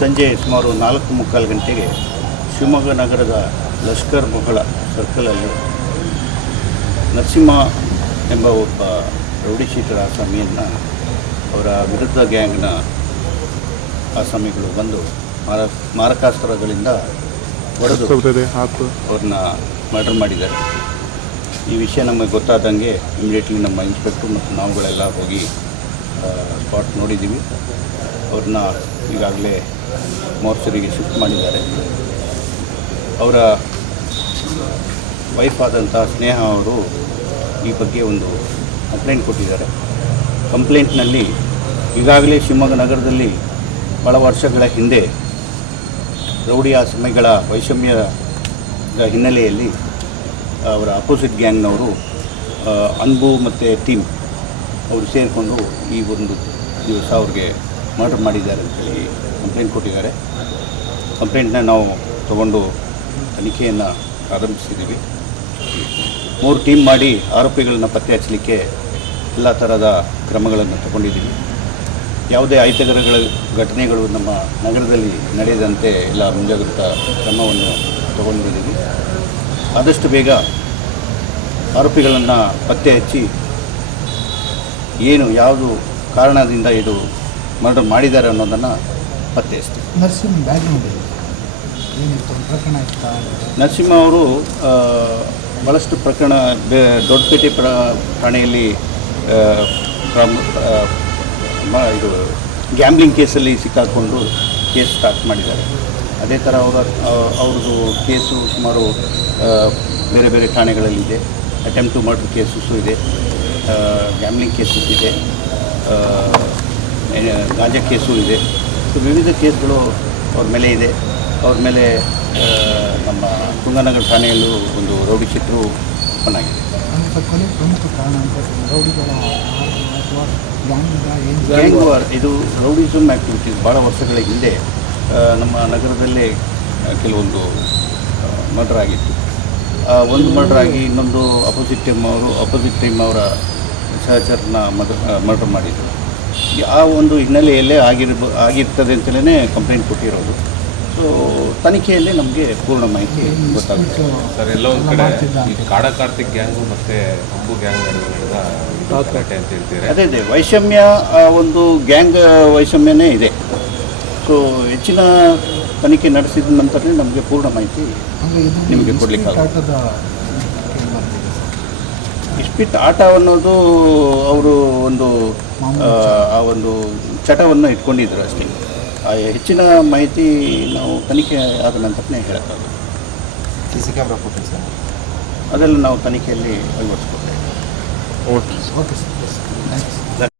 ಸಂಜೆ ಸುಮಾರು 4:45 ಗಂಟೆಗೆ ಶಿವಮೊಗ್ಗ ನಗರದ ಲಷ್ಕರ್ ಮೊಹಲ ಸರ್ಕಲಲ್ಲಿ ನರಸಿಂಹ ಎಂಬ ಒಬ್ಬ ರೌಡಿ ಶೀಟರ್ ಆಸಾಮಿಯನ್ನು ಅವರ ವಿರುದ್ಧ ಗ್ಯಾಂಗ್ನ ಆಸಾಮಿಗಳು ಬಂದು ಮಾರಕಾಸ್ತ್ರಗಳಿಂದ ಹೊಡೆದು ಅವ್ರನ್ನ ಮರ್ಡರ್ ಮಾಡಿದ್ದಾರೆ. ಈ ವಿಷಯ ನಮಗೆ ಗೊತ್ತಾದಂಗೆ ಇಮಿಡಿಯೇಟ್ಲಿ ನಮ್ಮ ಇನ್ಸ್ಪೆಕ್ಟ್ರು ಮತ್ತು ನಾವುಗಳೆಲ್ಲ ಹೋಗಿ ಸ್ಪಾಟ್ ನೋಡಿದ್ದೀವಿ. ಅವ್ರನ್ನ ಈಗಾಗಲೇ ಮೋರ್ಚರಿಗೆ ಶಿಫ್ಟ್ ಮಾಡಿದ್ದಾರೆ. ಅವರ ವೈಫ್ ಆದಂಥ ಸ್ನೇಹ ಅವರು ಈ ಬಗ್ಗೆ ಒಂದು ಕಂಪ್ಲೇಂಟ್ ಕೊಟ್ಟಿದ್ದಾರೆ. ಕಂಪ್ಲೇಂಟ್ನಲ್ಲಿ ಈಗಾಗಲೇ ಶಿವಮೊಗ್ಗ ನಗರದಲ್ಲಿ ಭಾಳ ವರ್ಷಗಳ ಹಿಂದೆ ರೌಡಿ ಆಸಾಮಿಗಳ ವೈಷಮ್ಯದ ಹಿನ್ನೆಲೆಯಲ್ಲಿ ಅವರ ಅಪೋಸಿಟ್ ಗ್ಯಾಂಗ್ನವರು ಅನ್ಬು ಮತ್ತು ಟೀಮ್ ಅವರು ಸೇರಿಕೊಂಡು ಈ ಒಂದು ದಿವಸ ಅವ್ರಿಗೆ ಮರ್ಡರ್ ಮಾಡಿದ್ದಾರೆ ಅಂತೇಳಿ ಕಂಪ್ಲೇಂಟ್ ಕೊಟ್ಟಿದ್ದಾರೆ. ಕಂಪ್ಲೇಂಟ್ನ ನಾವು ತಗೊಂಡು ತನಿಖೆಯನ್ನು ಪ್ರಾರಂಭಿಸಿದ್ದೀವಿ. 3 ಟೀಮ್ ಮಾಡಿ ಆರೋಪಿಗಳನ್ನ ಪತ್ತೆ ಹಚ್ಚಲಿಕ್ಕೆ ಎಲ್ಲ ಥರದ ಕ್ರಮಗಳನ್ನು ತಗೊಂಡಿದ್ದೀವಿ. ಯಾವುದೇ ಅಹಿತಕರಗಳ ಘಟನೆಗಳು ನಮ್ಮ ನಗರದಲ್ಲಿ ನಡೆಯದಂತೆ ಎಲ್ಲ ಮುಂಜಾಗ್ರತಾ ಕ್ರಮವನ್ನು ತಗೊಂಡಿದ್ದೀವಿ. ಆದಷ್ಟು ಬೇಗ ಆರೋಪಿಗಳನ್ನು ಪತ್ತೆ ಹಚ್ಚಿ ಯಾವುದು ಕಾರಣದಿಂದ ಇದು ಮರ್ಡರ್ ಮಾಡಿದ್ದಾರೆ ಅನ್ನೋದನ್ನು ಪತ್ತೆ ಹಚ್ತೀವಿ. ನರಸಿಂಹ ಅವರು ಭಾಳಷ್ಟು ಪ್ರಕರಣ ದೊಡ್ಡಪೇಟೆ ಠಾಣೆಯಲ್ಲಿ ಇದು ಗ್ಯಾಮ್ಲಿಂಗ್ ಕೇಸಲ್ಲಿ ಸಿಕ್ಕಾಕ್ಕೊಂಡು ಕೇಸ್ ಸ್ಟಾರ್ಟ್ ಮಾಡಿದ್ದಾರೆ. ಅದೇ ಥರ ಅವ್ರದ್ದು ಕೇಸು ಸುಮಾರು ಬೇರೆ ಬೇರೆ ಠಾಣೆಗಳಲ್ಲಿದೆ. ಅಟೆಂಪ್ಟ್ ಟು ಮರ್ಡರ್ ಕೇಸಸ್ಸು ಇದೆ, ಗ್ಯಾಮ್ಲಿಂಗ್ ಕೇಸಸ್ ಇದೆ, ಗಾಂಜಾ ಕೇಸು ಇದೆ. ವಿವಿಧ ಕೇಸ್ಗಳು ಅವ್ರ ಮೇಲೆ ಇದೆ. ಅವ್ರ ಮೇಲೆ ನಮ್ಮ ತುಂಗನಗರ ಠಾಣೆಯಲ್ಲೂ ಒಂದು ರೌಡಿ ಶೀಟರು ಓಪನ್ ಆಗಿದೆ. ಗ್ಯಾಂಗ್ ವಾರ್ ಇದು ರೌಡಿಸಮ್ ಆ್ಯಕ್ಟಿವಿಟೀಸ್ ಭಾಳ ವರ್ಷಗಳ ಹಿಂದೆ ನಮ್ಮ ನಗರದಲ್ಲೇ ಕೆಲವೊಂದು ಮರ್ಡರ್ ಆಗಿತ್ತು. ಒಂದು ಮರ್ಡರ್ ಆಗಿ ಇನ್ನೊಂದು ಅಪೋಸಿಟ್ ಟೀಮ್ ಅವರ ಸಹಚರನ ಮರ್ಡರ್ ಮಾಡಿದರು. ಆ ಒಂದು ಹಿನ್ನೆಲೆಯಲ್ಲೇ ಆಗಿರ್ತದೆ ಅಂತಲೇ ಕಂಪ್ಲೇಂಟ್ ಕೊಟ್ಟಿರೋದು. ಸೊ ತನಿಖೆಯಲ್ಲಿ ನಮಗೆ ಪೂರ್ಣ ಮಾಹಿತಿ ಗೊತ್ತಾಗುತ್ತೆ. ಸರ್, ಎಲ್ಲ ಒಂದು ಕಡೆ ಈ ಕಾಡಾ ಕಾರ್ತಿಕ್ ಗ್ಯಾಂಗು ಮತ್ತು ಅಂಬು ಗ್ಯಾಂಗ್ ನಡೆದ ಅಂತ ಹೇಳ್ತೀರಿ. ಅದೇ ವೈಷಮ್ಯ ಒಂದು ಗ್ಯಾಂಗ್ ವೈಷಮ್ಯನೇ ಇದೆ. ಸೊ ಹೆಚ್ಚಿನ ತನಿಖೆ ನಡೆಸಿದ ನಂತರನೇ ನಮಗೆ ಪೂರ್ಣ ಮಾಹಿತಿ ನಿಮಗೆ ಕೊಡಲಿಕ್ಕಾಗುತ್ತೆ. ಇಸ್ಪಿಟ್ ಆಟ ಅನ್ನೋದು ಅವರು ಆ ಒಂದು ಚಟವನ್ನು ಇಟ್ಕೊಂಡಿದ್ರು ಅಷ್ಟೇ. ಹೆಚ್ಚಿನ ಮಾಹಿತಿ ನಾವು ತನಿಖೆ ಆದ ನಂತರನೇ ಹೇಳೋಕ್ಕಾಗುತ್ತೆ. CC ಕ್ಯಾಮ್ರಾ ಫೋಟೋಸ್ ಅದೆಲ್ಲ ನಾವು ತನಿಖೆಯಲ್ಲಿ ಅಳವಡಿಸ್ಕೊಡ್ತೇವೆ. Okay sir.